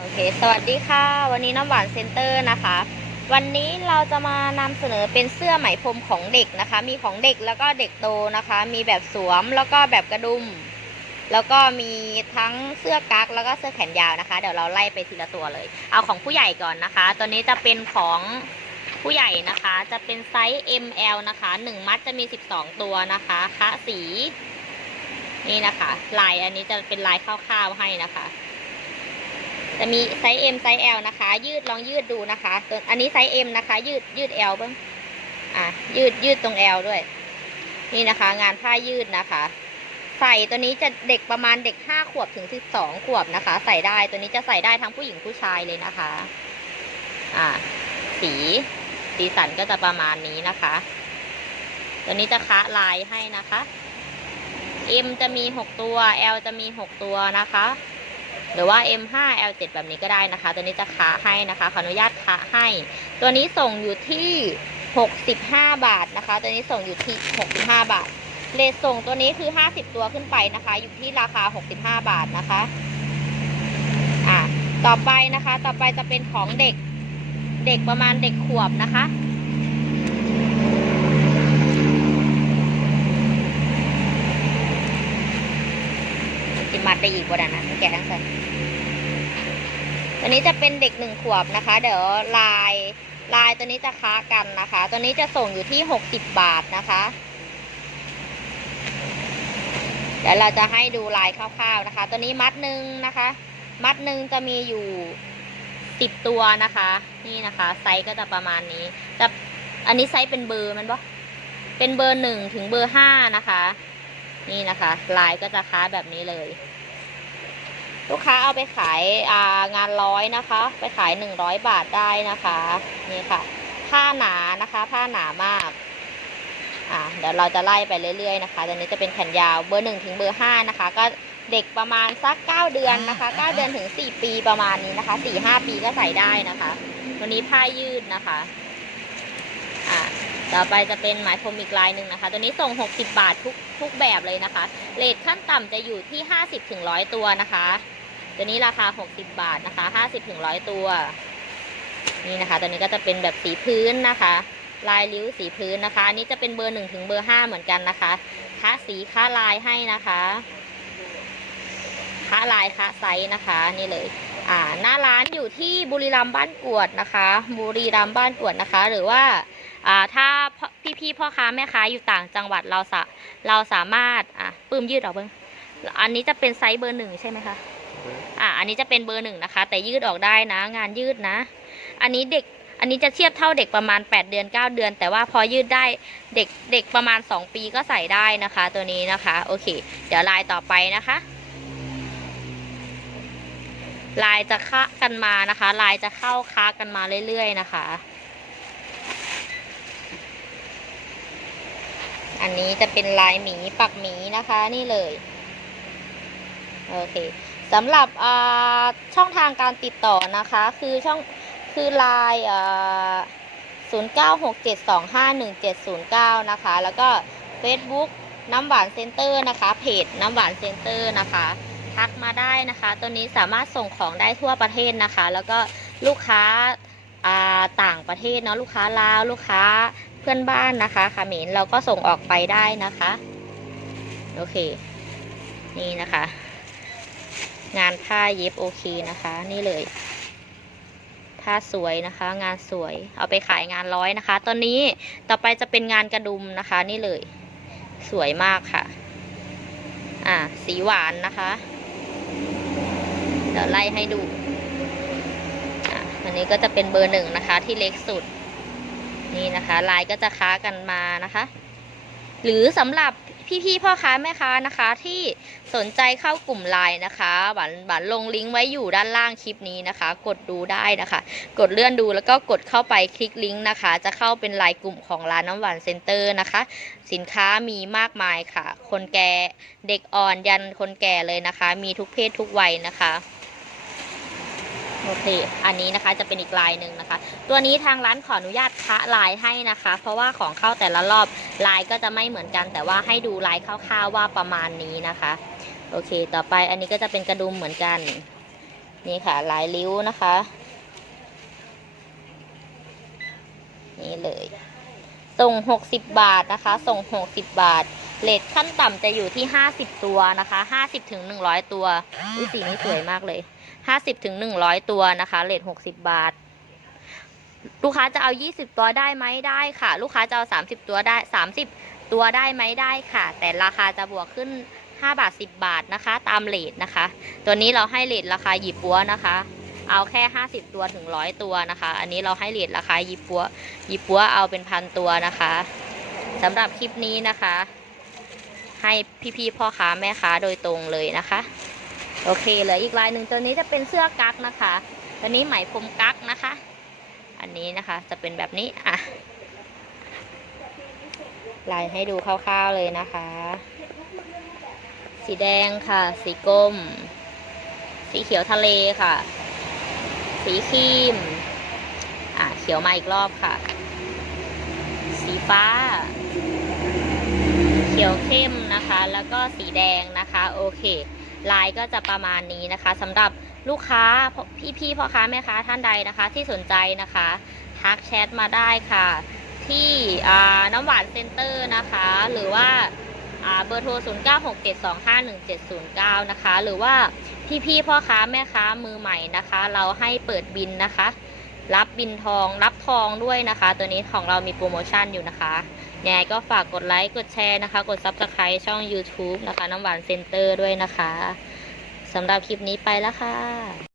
โอเค สวัสดีค่ะ วันนี้น้ำหวานเซ็นเตอร์นะคะ วันนี้เราจะมานำเสนอเป็นเสื้อไหมพรมของเด็กนะคะ มีของเด็กแล้วก็เด็กโตนะคะ มีแบบสวมแล้วก็แบบกระดุม แล้วก็มีทั้งเสื้อกั๊กแล้วก็เสื้อแขนยาวนะคะ เดี๋ยวเราไล่ไปทีละตัวเลย เอาของผู้ใหญ่ก่อนนะคะ ตัวนี้จะเป็นของผู้ใหญ่นะคะ จะเป็นไซส์ ML นะคะหนึ่งมัดจะมี 12 ตัวนะคะคะสี นี่นะคะ ลายอันนี้จะเป็นลายคร่าวๆให้นะคะ จะมีไซส์ M ไซส์ L นะคะ ยืดลองยืดดูนะคะตัวอันนี้ไซส์ M นะคะ ยืดยืด L บ้างอะยืดยืดตรง L ด้วย นี่นะคะ งานผ้ายืดนะคะ ใส่ตัวนี้จะเด็กประมาณเด็กห้าขวบถึงสิบสองขวบนะคะ ใส่ได้ตัวนี้จะใส่ได้ทั้งผู้หญิงผู้ชายเลยนะคะ อ่า สีสีสันก็จะประมาณนี้นะคะ ตัวนี้จะคะลายให้นะคะ M จะมีหกตัว L จะมีหกตัวนะคะ หรือว่า M5 L7 แบบนี้ก็ได้นะคะ ตัวนี้จะคะให้นะคะขออนุญาตคะให้ ตัวนี้ส่งอยู่ที่ 65 บาทนะคะ ตัวนี้ส่งอยู่ที่ 65 บาทเลทส่งตัวนี้คือ 50 ตัวขึ้นไปนะคะ อยู่ที่ราคา 65 บาทนะคะอะต่อไปนะคะ ต่อไปจะเป็นของเด็กเด็กประมาณเด็กขวบนะคะ มัดได้อีกว่าดันนะแกะทั้งสันตัวนี้จะเป็นเด็กหนึ่งขวบนะคะ เดี๋ยวลายลายตัวนี้จะค้ากันนะคะ ตัวนี้จะส่งอยู่ที่หกสิบบาทนะคะ เดี๋ยวเราจะให้ดูลายคร่าวๆนะคะ ตัวนี้มัดหนึ่งนะคะ มัดหนึ่งจะมีอยู่สิบตัวนะคะ นี่นะคะ ไซส์ก็จะประมาณนี้จะอันนี้ไซส์เป็นเบอร์มันปะเป็นเบอร์หนึ่งถึงเบอร์ห้านะคะ นี่นะคะ ลายก็จะค้าแบบนี้เลย ลูกค้าเอาไปขายอ่างานร้อยนะคะ ไปขายหนึ่งร้อยบาทได้นะคะ นี่ค่ะ ผ้าหนานะคะ ผ้าหนามากอ่าเดี๋ยวเราจะไล่ไปเรื่อยๆนะคะตัวนี้จะเป็นแขนยาวเบอร์หนึ่งถึงเบอร์ห้านะคะ ก็เด็กประมาณสักเก้าเดือนนะคะเก้าเดือนถึงสี่ปีประมาณนี้นะคะสี่ห้าปีก็ใส่ได้นะคะตัวนี้ผ้ายืดนะคะอ่าต่อไปจะเป็นไหมพรมอีกลายหนึ่งนะคะ ตัวนี้ส่ง 60 บาททุกทุกแบบเลยนะคะ เรทขั้นต่ำจะอยู่ที่ 50ถึง100 ตัวนะคะ ตัวนี้ราคา 60 บาทนะคะ 50ถึง100 ตัว นี่นะคะ ตัวนี้ก็จะเป็นแบบสีพื้นนะคะ ลายริ้วสีพื้นนะคะ อันนี้จะเป็นเบอร์1ถึงเบอร์5เหมือนกันนะคะคะสีคะลายให้นะคะคะลายคะไซส์นะคะ นี่เลย อ่า หน้าร้านอยู่ที่บุรีรัมย์บ้านกวดนะคะ บุรีรัมย์บ้านกวดนะคะ หรือว่าอ่าถ้าพี่พี่พ่อค้าแม่ค้าอยู่ต่างจังหวัดเราสะเราสามารถอะปื้มยืดออกเบิ้งอันนี้จะเป็นไซส์เบอร์หนึ่งใช่ไหมคะ อ่าอันนี้จะเป็นเบอร์หนึ่งนะคะ แต่ยืดออกได้นะ งานยืดนะ อันนี้เด็กอันนี้จะเทียบเท่าเด็กประมาณ 8 เดือน 9 เดือน แต่ว่าพอยืดได้เด็กเด็กประมาณ 2 ปีก็ใส่ได้นะคะ ตัวนี้นะคะ โอเค เดี๋ยวลายต่อไปนะคะ ลายจะค้ากันมานะคะ ลายจะเข้าค้ากันมาเรื่อยๆนะคะ อันนี้จะเป็นลายหมีปักหมีนะคะ นี่เลย โอเค สำหรับช่องทางการติดต่อนะคะ คือช่องคือไลน์ศูนย์เก้าหกเจ็ดสองห้าหนึ่งเจ็ดศูนย์เก้านะคะ แล้วก็ Facebook น้ำหวานเซ็นเตอร์นะคะ เพจน้ำหวานเซ็นเตอร์นะคะทักมาได้นะคะ ตัวนี้สามารถส่งของได้ทั่วประเทศนะคะ แล้วก็ลูกค้าาต่างประเทศเนาะลูกค้าลาวลูกค้าเพื่อนบ้านนะคะเขมรเราก็ส่งออกไปได้นะคะ โอเค นี่นะคะ งานผ้าเย็บโอเคนะคะ นี่เลย ผ้าสวยนะคะ งานสวย เอาไปขายงานร้อยนะคะ ตอนนี้ต่อไปจะเป็นงานกระดุมนะคะ นี่เลย สวยมากค่ะ อ่า สีหวานนะคะ เดี๋ยวไล่ให้ดูอะอันนี้ก็จะเป็นเบอร์หนึ่งนะคะ ที่เล็กสุด นี่นะคะ ลายก็จะค้ากันมานะคะ หรือสำหรับ พี่ๆพ่อค้าแม่ค้านะคะที่สนใจเข้ากลุ่มไลน์นะคะหวานหวานลงลิงก์ไว้อยู่ด้านล่างคลิปนี้นะคะ กดดูได้นะคะ กดเลื่อนดูแล้วก็กดเข้าไปคลิกลิงก์นะคะ จะเข้าเป็นไลน์กลุ่มของร้านน้ำหวานเซ็นเตอร์นะคะ สินค้ามีมากมายค่ะ คนแก่เด็กอ่อนยันคนแก่เลยนะคะ มีทุกเพศทุกวัยนะคะ โอเค อันนี้นะคะจะเป็นอีกลายหนึ่งนะคะ ตัวนี้ทางร้านขออนุญาตคะลายให้นะคะ เพราะว่าของเข้าแต่ละรอบลายก็จะไม่เหมือนกัน แต่ว่าให้ดูลายคร่าวๆว่าประมาณนี้นะคะ โอเค ต่อไปอันนี้ก็จะเป็นกระดุมเหมือนกัน นี่ค่ะ ลายริ้วนะคะ นี่เลย ส่ง 60 บาทนะคะ ส่ง 60 บาทเลทขั้นต่ำจะอยู่ที่ 50 ตัวนะคะ 50ถึง100 ตัวอุ้ยสีนี้สวยมากเลย 50ถึง100ตัวนะคะเลท60บาท ลูกค้าจะเอา20ตัวได้ไหมได้ค่ะ ลูกค้าจะเอา30ตัวได้30ตัวได้ไหมได้ค่ะ แต่ราคาจะบวกขึ้น5บาท10บาทนะคะ ตามเลทนะคะ ตัวนี้เราให้เลทราคาหยิบปัวนะคะ เอาแค่50ตัวถึง100ตัวนะคะ อันนี้เราให้เลทราคาหยิบปัวหยิบปัวเอาเป็นพันตัวนะคะสำหรับคลิปนี้นะคะ ให้พี่ๆพ่อค้าแม่ค้าโดยตรงเลยนะคะ โอเคเหลืออีกลายหนึ่งตัวนี้จะเป็นเสื้อกั๊กนะคะ ตัวนี้ไหมพรมกั๊กนะคะ อันนี้นะคะจะเป็นแบบนี้อะลายให้ดูคร่าวๆเลยนะคะ สีแดงค่ะ สีกรมสีเขียวทะเลค่ะ สีครีม อะเขียวมาอีกรอบค่ะ สีฟ้า เขียวเข้มนะคะ แล้วก็สีแดงนะคะ โอเค ลายก็จะประมาณนี้นะคะสำหรับลูกค้าพี่ๆพ่อค้าแม่ค้าท่านใดนะคะ ที่สนใจนะคะทักแชทมาได้ค่ะ ที่น้ำหวานเซ็นเตอร์นะคะ หรือว่าอ่าเบอร์โทร 0967251709 นะคะ หรือว่าพี่ๆพ่อค้าแม่ค้ามือใหม่นะคะ เราให้เปิดบินนะคะ รับบินทองรับทองด้วยนะคะ ตัวนี้ของเรามีโปรโมชั่นอยู่นะคะ ยังไงก็ฝากกดไลค์ กดแชร์นะคะ กด Subscribe ช่อง YouTube นะคะ น้ำหวานเซ็นเตอร์ด้วยนะคะสำหรับคลิปนี้ไปแล้วค่ะ